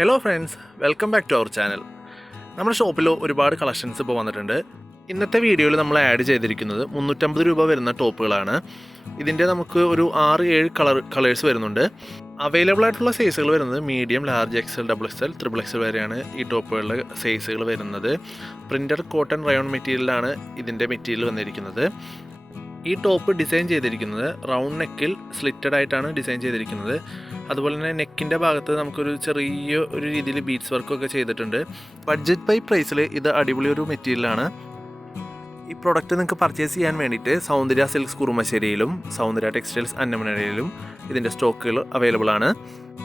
Hello friends, welcome back to our channel. നമ്മുടെ ഷോപ്പിൽ ഒരുപാട് കളക്ഷൻസ് ഇപ്പോൾ വന്നിട്ടുണ്ട്. ഇന്നത്തെ വീഡിയോയിൽ നമ്മൾ ആഡ് ചെയ്തിരിക്കുന്നത് 350 രൂപ വരുന്ന ടോപ്പുകളാണ്. ഇതിൻ്റെ നമുക്ക് ഒരു 6-7 കളേഴ്സ് വരുന്നുണ്ട്. അവൈലബിൾ ആയിട്ടുള്ള സൈസുകൾ വരുന്നത് medium, large, Excel, double XL, triple XL വരെയാണ് ഈ ടോപ്പുകളുടെ സൈസുകൾ വരുന്നത്. പ്രിൻ്റഡ് കോട്ടൺ റയോൺ മെറ്റീരിയലാണ് ഇതിൻ്റെ മെറ്റീരിയൽ വന്നിരിക്കുന്നത്. ഈ ടോപ്പ് ഡിസൈൻ ചെയ്തിരിക്കുന്നത് റൗണ്ട് നെക്കിൽ സ്ലിറ്റഡ് ആയിട്ടാണ് ഡിസൈൻ ചെയ്തിരിക്കുന്നത്. അതുപോലെ തന്നെ നെക്കിൻ്റെ ഭാഗത്ത് നമുക്കൊരു ചെറിയ ഒരു രീതിയിൽ ബീഡ്സ് വർക്കൊക്കെ ചെയ്തിട്ടുണ്ട്. ബഡ്ജറ്റ് ബൈ പ്രൈസിൽ ഇത് അടിപൊളി ഒരു മെറ്റീരിയലാണ്. ഈ പ്രൊഡക്റ്റ് നിങ്ങൾക്ക് പർച്ചേസ് ചെയ്യാൻ വേണ്ടിയിട്ട് സൗന്ദര്യ സിൽക്സ് കുറുമശ്ശേരിയിലും സൗന്ദര്യ ടെക്സ്റ്റൈൽസ് അന്നമനയിലും ഇതിൻ്റെ സ്റ്റോക്കുകൾ അവൈലബിൾ ആണ്.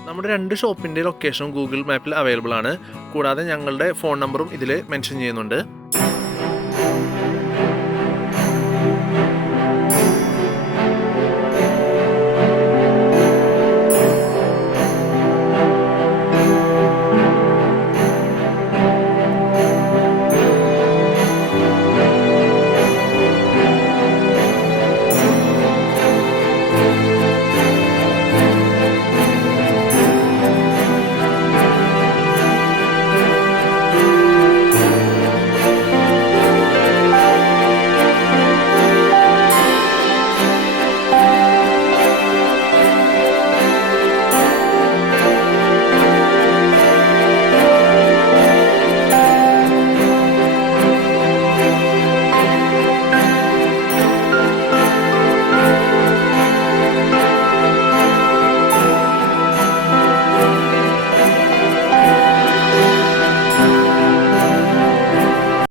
നമ്മുടെ 2 ഷോപ്പിൻ്റെ ലൊക്കേഷനും ഗൂഗിൾ മാപ്പിൽ അവൈലബിൾ ആണ്. കൂടാതെ ഞങ്ങളുടെ ഫോൺ നമ്പറും ഇതിൽ മെൻഷൻ ചെയ്യുന്നുണ്ട്.